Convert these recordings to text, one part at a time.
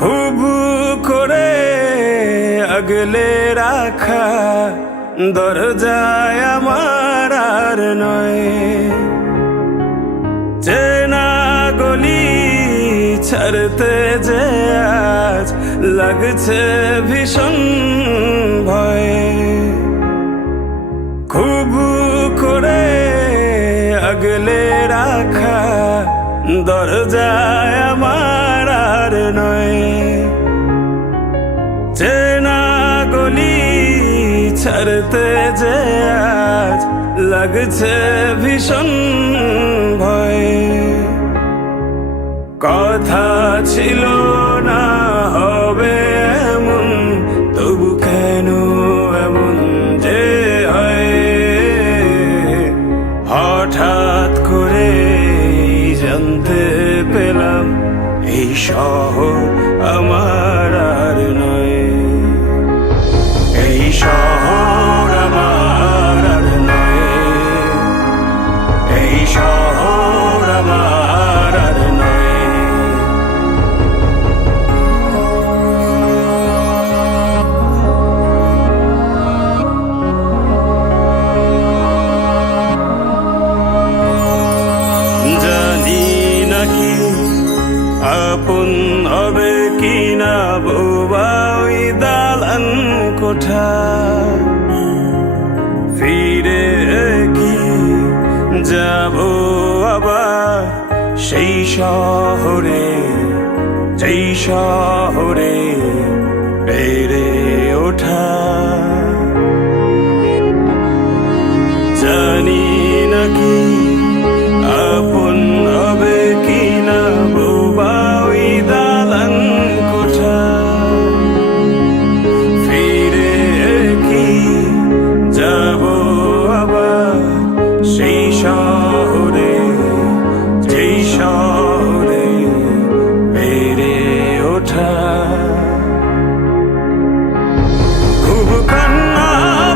খুব করে আগলে রাখা দরজায় আমার আর নয়, চেনা গলি ছাড়তে যে আজ লাগছে ভীষণ ভয়। খুব করে আগলে রাখা দরজায় আমার আর নয়, চেনা গলি ছাড়তে যে আজ লাগছে ভীষণ ভয়। কথা ছিল না হবে এমন, তবু কেন এমন যে হয়। হঠাৎ করে জানতে পেলাম এই শহর আমার আর নয়, এই শহর আমার আর নয়, এই শহর আমার আর নয়। জানি নাকি আপন হবে কিনা বোবা ওই দালান কোঠা, ফিরে কি যাব আবার সেই শহরে, যেই শহরে বেড়ে ওঠা। জানি নাকি আপন হবে কিনা বোবা ওই দালান কোঠা, ফিরে কি যাব আবার সেই শহরে, যেই শহরে বেড়ে ওঠা। খুব কান্না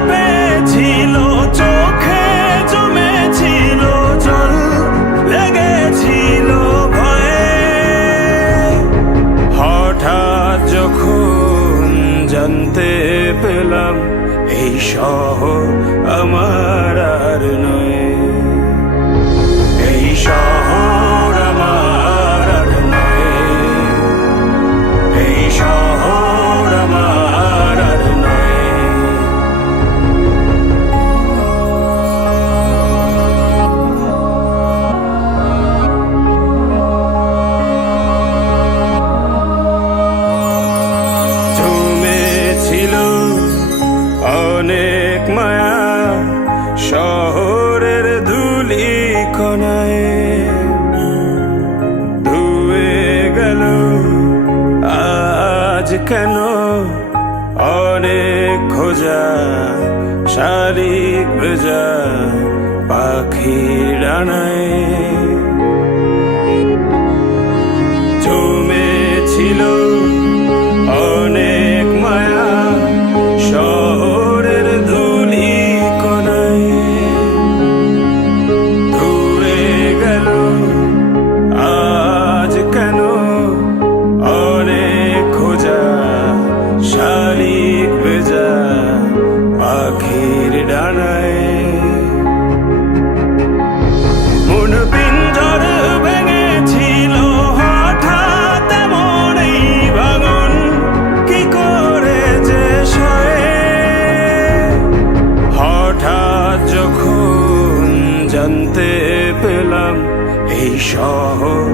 পেয়েছিল চোখে, জমেছিল জল, লেগেছিল ভয়ে। হঠাৎ যখন জানতে পেলাম এই শহর আমার আর নয়, এই শহর আমার আর নয়, এই শহর আমার আর নয়। জমেছিল অনেক মায়া শহরের ধুলি কণায়, ধুয়ে গেল আজ কেন অনেক খোঁজা শালিক ভেজা পাখির ডানায়। জমেছিল অনেক মায়া শহরের ধুলি কণায়, ধুয়ে গেল আজ কেন অনেক খোঁজা শালিক ভেজা পাখির ডানায়। মন পিঞ্জর ভেঙেছিল হঠাৎ এমন এই ভাঙন, কি করে যে সয়ে। হঠাৎ যখন জানতে পেলাম এই শহর